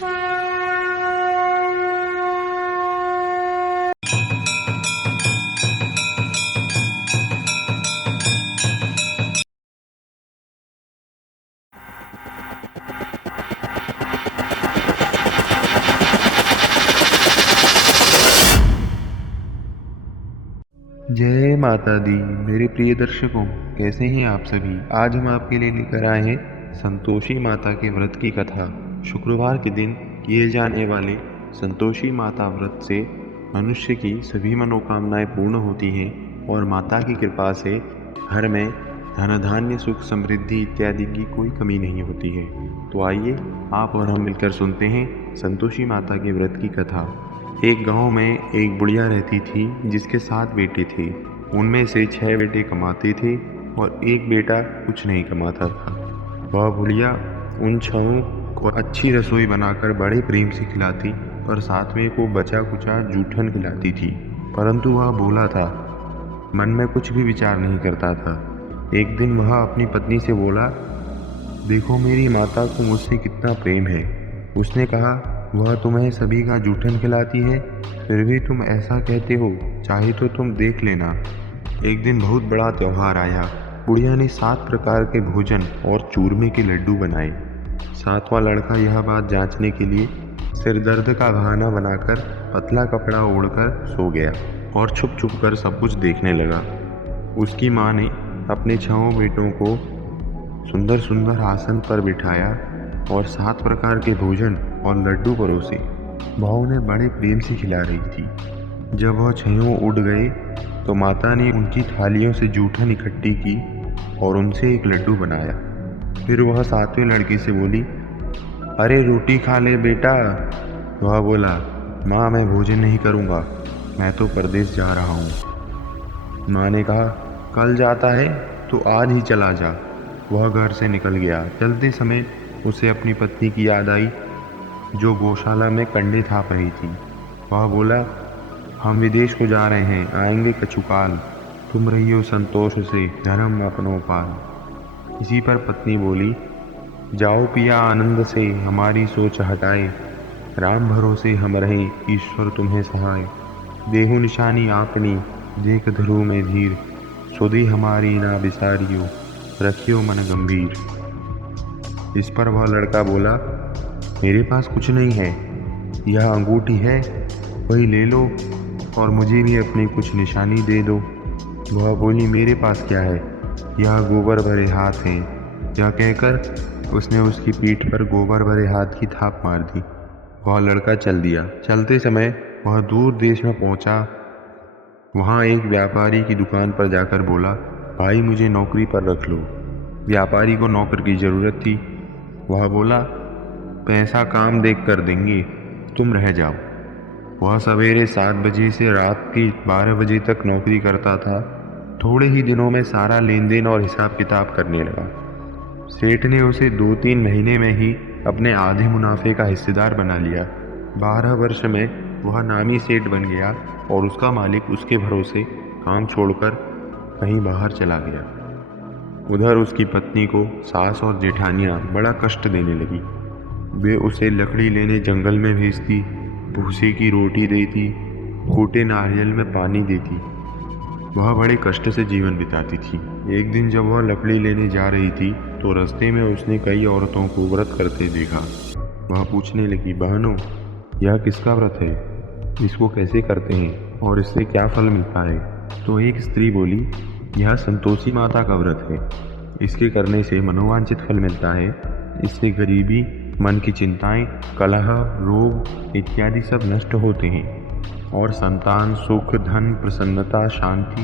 जय माता दी। मेरे प्रिय दर्शकों, कैसे हैं आप सभी। आज हम आपके लिए लेकर आए हैं संतोषी माता के व्रत की कथा। शुक्रवार के दिन किए जाने वाले संतोषी माता व्रत से मनुष्य की सभी मनोकामनाएं पूर्ण होती हैं और माता की कृपा से घर में धन धान्य सुख समृद्धि इत्यादि की कोई कमी नहीं होती है। तो आइए आप और हम मिलकर सुनते हैं संतोषी माता के व्रत की कथा। एक गांव में एक बुढ़िया रहती थी जिसके 7 बेटे थे। उनमें से 6 बेटे कमाते थे और एक बेटा कुछ नहीं कमाता था। वह बुढ़िया उन 6 को अच्छी रसोई बनाकर बड़े प्रेम से खिलाती और 7वें को बचा कुचा जूठन खिलाती थी। परंतु वह भोला था, मन में कुछ भी विचार नहीं करता था। एक दिन वह अपनी पत्नी से बोला, देखो मेरी माता को मुझसे कितना प्रेम है। उसने कहा, वह तुम्हें सभी का जूठन खिलाती है, फिर भी तुम ऐसा कहते हो, चाहे तो तुम देख लेना। एक दिन बहुत बड़ा त्योहार आया। बुढ़िया ने 7 प्रकार के भोजन और चूरमे के लड्डू बनाए। 7वां लड़का यह बात जांचने के लिए सिर दर्द का बहाना बनाकर पतला कपड़ा ओढ़कर सो गया और छुप छुप कर सब कुछ देखने लगा। उसकी माँ ने अपने 6 बेटों को सुंदर सुंदर आसन पर बिठाया और 7 प्रकार के भोजन और लड्डू परोसे। वह उन्हें बड़े प्रेम से खिला रही थी। जब वह 6 उठ गए तो माता ने उनकी थालियों से जूठन इकट्ठी की और उनसे एक लड्डू बनाया। फिर वह 7वें लड़के से बोली, अरे रोटी खा ले बेटा। वह बोला, माँ मैं भोजन नहीं करूँगा, मैं तो परदेश जा रहा हूँ। माँ ने कहा, कल जाता है तो आज ही चला जा। वह घर से निकल गया। चलते समय उसे अपनी पत्नी की याद आई जो गौशाला में कंडे थाप रही थी। वह बोला, हम विदेश को जा रहे हैं, आएंगे कछुकाल, तुम रहियो संतोष से धर्म अपनो पाल। इसी पर पत्नी बोली, जाओ पिया आनंद से, हमारी सोच हटाए, राम भरोसे हम रहें, ईश्वर तुम्हें सहाय। देहु निशानी आपनी, देख धरू में धीर, सुधी हमारी ना बिसारियो, रखियो मन गंभीर। इस पर वह लड़का बोला, मेरे पास कुछ नहीं है, यह अंगूठी है, वही ले लो और मुझे भी अपनी कुछ निशानी दे दो। वह बोली, मेरे पास क्या है, यह गोबर भरे हाथ हैं। यह कहकर उसने उसकी पीठ पर गोबर भरे हाथ की थाप मार दी। वह लड़का चल दिया। चलते समय वह दूर देश में पहुंचा। वहाँ एक व्यापारी की दुकान पर जाकर बोला, भाई मुझे नौकरी पर रख लो। व्यापारी को नौकर की ज़रूरत थी। वह बोला, पैसा काम देख कर देंगे, तुम रह जाओ। वह सवेरे 7 बजे से रात के 12 बजे तक नौकरी करता था। थोड़े ही दिनों में सारा लेन देन और हिसाब किताब करने लगा। सेठ ने उसे 2-3 महीने में ही अपने आधे मुनाफे का हिस्सेदार बना लिया। 12 वर्ष में वह नामी सेठ बन गया और उसका मालिक उसके भरोसे काम छोड़कर कहीं बाहर चला गया। उधर उसकी पत्नी को सास और जेठानियाँ बड़ा कष्ट देने लगी। वे उसे लकड़ी लेने जंगल में भेजती, भूसे की रोटी देती, फूटे नारियल में पानी देती। वह बड़े कष्ट से जीवन बिताती थी। एक दिन जब वह लकड़ी लेने जा रही थी तो रास्ते में उसने कई औरतों को व्रत करते देखा। वह पूछने लगी, बहनों यह किसका व्रत है, इसको कैसे करते हैं और इससे क्या फल मिलता है। तो एक स्त्री बोली, यह संतोषी माता का व्रत है, इसके करने से मनोवांछित फल मिलता है। इससे गरीबी, मन की चिंताएं, कलह, रोग इत्यादि सब नष्ट होते हैं और संतान, सुख, धन, प्रसन्नता, शांति,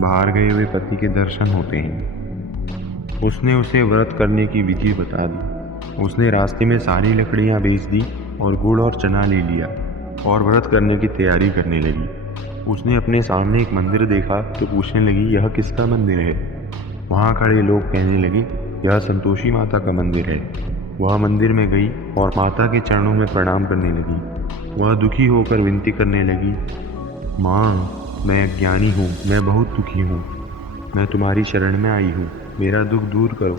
बाहर गए हुए पति के दर्शन होते हैं। उसने उसे व्रत करने की विधि बता दी। उसने रास्ते में सारी लकड़ियां बेच दी और गुड़ और चना ले लिया और व्रत करने की तैयारी करने लगी। उसने अपने सामने एक मंदिर देखा तो पूछने लगी, यह किसका मंदिर है। वहाँ खड़े लोग कहने लगे, यह संतोषी माता का मंदिर है। वह मंदिर में गई और माता के चरणों में प्रणाम करने लगी। वह दुखी होकर विनती करने लगी, माँ मैं अज्ञानी हूँ, मैं बहुत दुखी हूँ, मैं तुम्हारी शरण में आई हूँ, मेरा दुख दूर करो।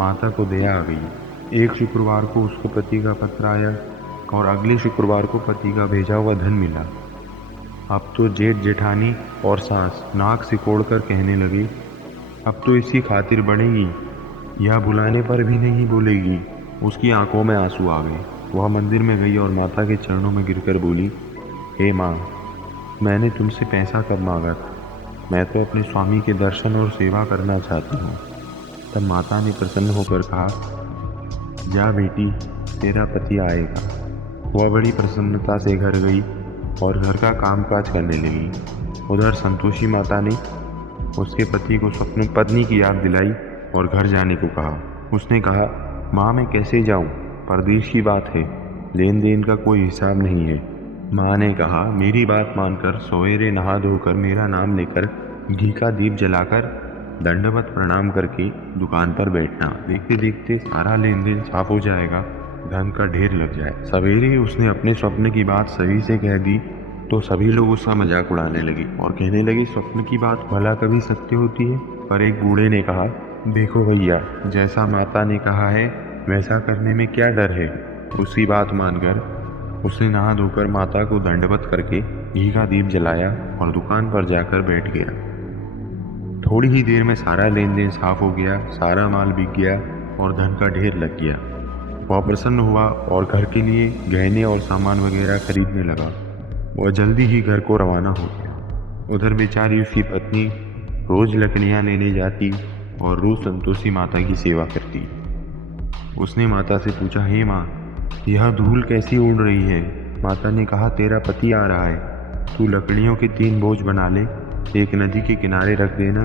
माता को दया आ गई। एक शुक्रवार को उसको पति का पत्र आया और अगले शुक्रवार को पति का भेजा हुआ धन मिला। अब तो जेठ जेठानी और सास नाक सिकोड़ कर कहने लगे, अब तो इसकी खातिर बढ़ेगी, यह बुलाने पर भी नहीं बोलेगी। उसकी आंखों में आंसू आ गए। वह मंदिर में गई और माता के चरणों में गिरकर बोली, हे माँ, मैंने तुमसे पैसा कब मांगा था? मैं तो अपने स्वामी के दर्शन और सेवा करना चाहती हूँ। तब माता ने प्रसन्न होकर कहा, जा बेटी, तेरा पति आएगा। वह बड़ी प्रसन्नता से घर गई और घर का कामकाज करने लगी। उधर संतोषी माता ने उसके पति को स्वप्न पत्नी की याद दिलाई और घर जाने को कहा। उसने कहा, माँ मैं कैसे जाऊँ? परदेश की बात है, लेन देन का कोई हिसाब नहीं है। माँ ने कहा, मेरी बात मानकर सवेरे नहा धोकर मेरा नाम लेकर घी का दीप जलाकर दंडवत प्रणाम करके दुकान पर बैठना। देखते देखते सारा लेन देन साफ हो जाएगा, धन का ढेर लग जाए। सवेरे उसने अपने स्वप्न की बात सभी से कह दी तो सभी लोग उसका मजाक उड़ाने लगे और कहने लगे, स्वप्न की बात भला कभी सत्य होती है? पर एक बूढ़े ने कहा, देखो भैया, जैसा माता ने कहा है वैसा करने में क्या डर है। उसकी बात मानकर उसने नहा धोकर माता को दंडवत करके घी का दीप जलाया और दुकान पर जाकर बैठ गया। थोड़ी ही देर में सारा लेन देन साफ हो गया, सारा माल बिक गया और धन का ढेर लग गया। वह प्रसन्न हुआ और घर के लिए गहने और सामान वगैरह खरीदने लगा। वह जल्दी ही घर को रवाना हो गया। उधर बेचारी उसकी पत्नी रोज लकड़ियाँ लेने जाती और रोज संतोषी माता की सेवा करती। उसने माता से पूछा, हे माँ, यह धूल कैसी उड़ रही है? माता ने कहा, तेरा पति आ रहा है, तू लकड़ियों के 3 बोझ बना ले, एक नदी के किनारे रख देना,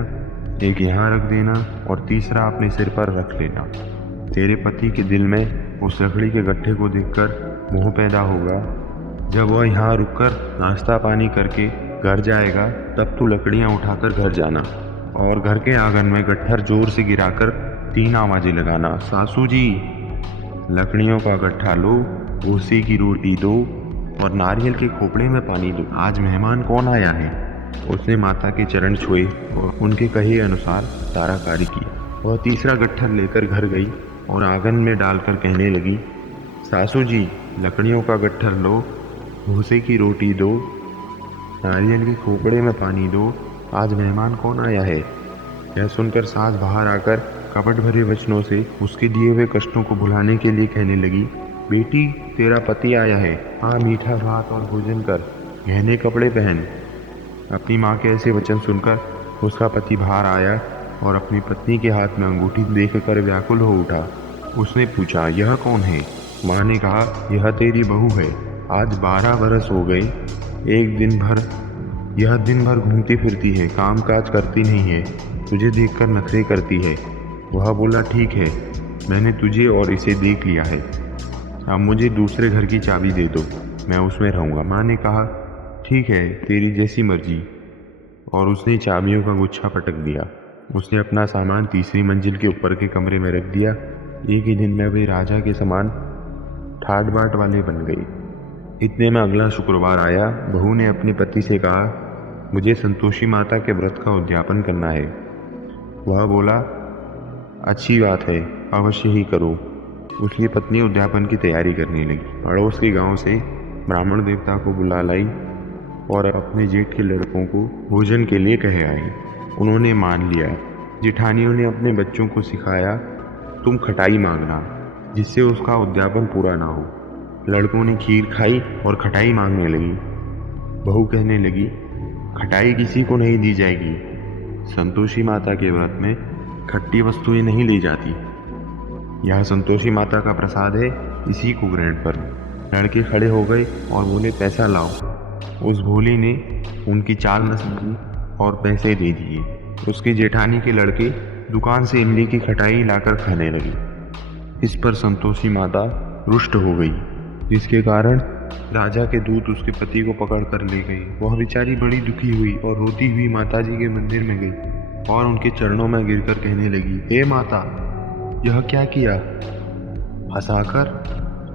एक यहाँ रख देना और तीसरा अपने सिर पर रख लेना। तेरे पति के दिल में उस लकड़ी के गट्ठे को देखकर मोह पैदा होगा। जब वह यहाँ रुककर नाश्ता पानी करके घर जाएगा तब तू लकड़ियाँ उठाकर घर जाना और घर के आंगन में गट्ठर जोर से गिराकर 3 आवाजें लगाना, सासू जी लकड़ियों का गट्ठा लो, भूसे की रोटी दो और नारियल के खोपड़े में पानी दो। आज मेहमान कौन आया है? उसने माता के चरण छुए और उनके कहे अनुसार सारा कार्य किया। वह तीसरा गट्ठर लेकर घर गई और आंगन में डालकर कहने लगी, सासू जी लकड़ियों का गट्ठर लो, भूसे की रोटी दो, नारियल के खोपड़े में पानी दो, आज मेहमान कौन आया है? यह सुनकर सास बाहर आकर कपट भरे वचनों से उसके दिए हुए कष्टों को भुलाने के लिए कहने लगी, बेटी तेरा पति आया है, हाँ मीठा भात और भोजन कर, गहने कपड़े पहन। अपनी माँ के ऐसे वचन सुनकर उसका पति बाहर आया और अपनी पत्नी के हाथ में अंगूठी देखकर व्याकुल हो उठा। उसने पूछा, यह कौन है? माँ ने कहा, यह तेरी बहू है, आज 12 बरस हो गए, यह दिन भर घूमती फिरती है, काम काज करती नहीं है, तुझे देखकर नखरे करती है। वह बोला, ठीक है, मैंने तुझे और इसे देख लिया है, अब मुझे दूसरे घर की चाबी दे दो, मैं उसमें रहूँगा। माँ ने कहा, ठीक है, तेरी जैसी मर्जी। और उसने चाबियों का गुच्छा पटक दिया। उसने अपना सामान तीसरी मंजिल के ऊपर के कमरे में रख दिया। एक ही दिन में वे राजा के समान ठाट बाट वाले बन गई। इतने में अगला शुक्रवार आया। बहू ने अपने पति से कहा, मुझे संतोषी माता के व्रत का उद्यापन करना है। वह बोला, अच्छी बात है, अवश्य ही करो। उसकी पत्नी उद्यापन की तैयारी करने लगी। पड़ोस के गांव से ब्राह्मण देवता को बुला लाई और अपने जेठ के लड़कों को भोजन के लिए कहे आई। उन्होंने मान लिया। जेठानियों ने अपने बच्चों को सिखाया, तुम खटाई मांगना, जिससे उसका उद्यापन पूरा ना हो। लड़कों ने खीर खाई और खटाई मांगने लगी। बहू कहने लगी, खटाई किसी को नहीं दी जाएगी, संतोषी माता के व्रत में खट्टी वस्तुएं नहीं ली जाती, यह संतोषी माता का प्रसाद है, इसी को ग्रहण कर। लड़के खड़े हो गए और बोले, पैसा लाओ। उस भोली ने उनकी चाल न समझी और पैसे दे दिए। उसके जेठानी के लड़के दुकान से इमली की खटाई लाकर खाने लगे। इस पर संतोषी माता रुष्ट हो गई, जिसके कारण राजा के दूत उसके पति को पकड़ कर ले गए। वह बेचारी बड़ी दुखी हुई और रोती हुई माताजी के मंदिर में गई और उनके चरणों में गिरकर कहने लगी, हे माता, यह क्या किया? हंसाकर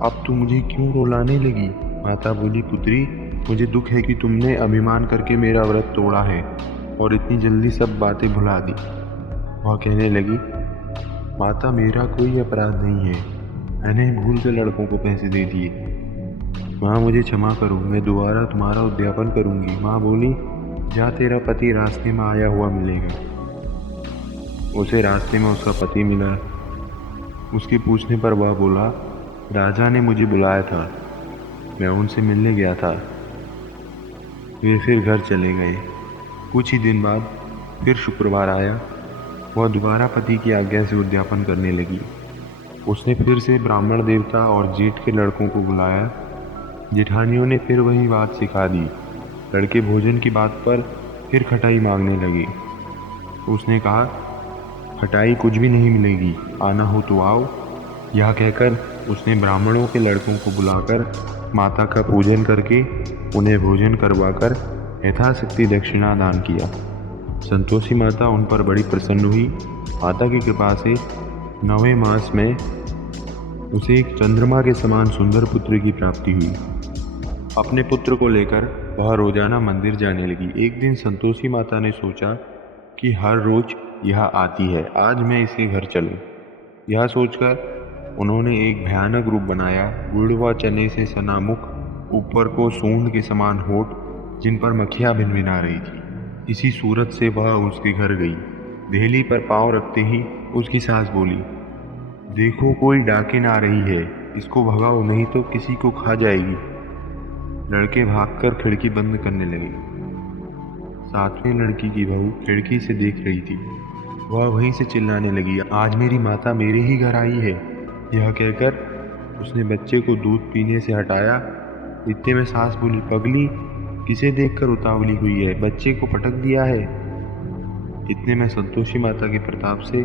अब तू मुझे क्यों रुलाने लगी? माता बोली, पुत्री, मुझे दुख है कि तुमने अभिमान करके मेरा व्रत तोड़ा है और इतनी जल्दी सब बातें भुला दी। वह कहने लगी, माता, मेरा कोई अपराध नहीं है, मैंने भूल से लड़कों को पैसे दे दिए। माँ मुझे क्षमा करो, मैं दोबारा तुम्हारा उद्यापन करूँगी। माँ बोली, जा तेरा पति रास्ते में आया हुआ मिलेगा। उसे रास्ते में उसका पति मिला। उसके पूछने पर वह बोला, राजा ने मुझे बुलाया था, मैं उनसे मिलने गया था। वे फिर घर चले गए। कुछ ही दिन बाद फिर शुक्रवार आया। वह दोबारा पति की आज्ञा से उद्यापन करने लगी। उसने फिर से ब्राह्मण देवता और जेठ के लड़कों को बुलाया। जेठानियों ने फिर वही बात सिखा दी। लड़के भोजन की बात पर फिर खटाई मांगने लगे। उसने कहा, खटाई कुछ भी नहीं मिलेगी, आना हो तो आओ। यह कहकर उसने ब्राह्मणों के लड़कों को बुलाकर माता का पूजन करके उन्हें भोजन करवाकर यथाशक्ति दक्षिणा दान किया। संतोषी माता उन पर बड़ी प्रसन्न हुई। माता की कृपा से 9वें मास में उसे एक चंद्रमा के समान सुंदर पुत्र की प्राप्ति हुई। अपने पुत्र को लेकर वह रोजाना मंदिर जाने लगी। एक दिन संतोषी माता ने सोचा कि हर रोज यह आती है, आज मैं इसे घर चलूं। यह सोचकर उन्होंने एक भयानक रूप बनाया। गुड़ व चने से सना मुख, ऊपर को सूंड के समान होठ, जिन पर मक्खियां भिनभिना रही थी। इसी सूरत से वह उसके घर गई। देहली पर पांव रखते ही उसकी सास बोली, देखो कोई डाकिन आ रही है, इसको भगाओ नहीं तो किसी को खा जाएगी। लड़के भागकर खिड़की बंद करने लगे। 7वें लड़की की बहू खिड़की से देख रही थी। वह वहीं से चिल्लाने लगी, आज मेरी माता मेरे ही घर आई है। यह कहकर उसने बच्चे को दूध पीने से हटाया। इतने में सास बोली, पगली, किसे देखकर उतावली हुई है, बच्चे को पटक दिया है। इतने में संतोषी माता के प्रताप से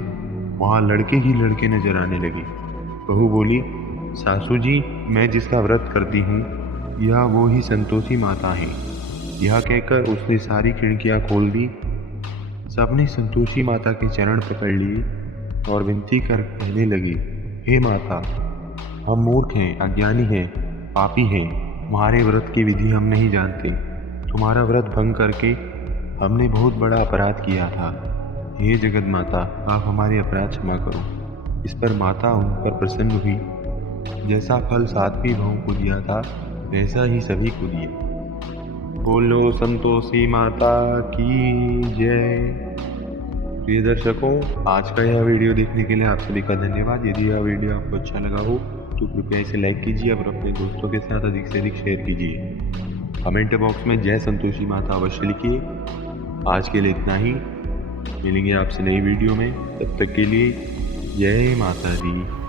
वहाँ लड़के ही लड़के नजर आने लगे। बहू बोली, सासू जी, मैं जिसका व्रत करती हूँ यह वो ही संतोषी माता है। यह कहकर उसने सारी खिड़कियाँ खोल दी। सबने संतोषी माता के चरण पकड़ लिए और विनती कर कहने लगे, हे माता, हम मूर्ख हैं, अज्ञानी हैं, पापी हैं, तुम्हारे व्रत की विधि हम नहीं जानते। तुम्हारा व्रत भंग करके हमने बहुत बड़ा अपराध किया था। हे जगत माता, आप हमारे अपराध क्षमा करो। इस पर माता उन पर प्रसन्न हुई। जैसा फल 7वीं बहू को दिया था वैसा ही सभी को दिए। बोलो संतोषी माता की जय। प्रिय दर्शकों, आज का यह वीडियो देखने के लिए आप सभी का धन्यवाद। यदि यह वीडियो आपको अच्छा लगा हो तो कृपया इसे लाइक कीजिए और अपने दोस्तों के साथ अधिक से अधिक शेयर कीजिए। कमेंट बॉक्स में जय संतोषी माता अवश्य लिखिए। आज के लिए इतना ही, मिलेंगे आपसे नई वीडियो में। तब तक के लिए जय माता दी।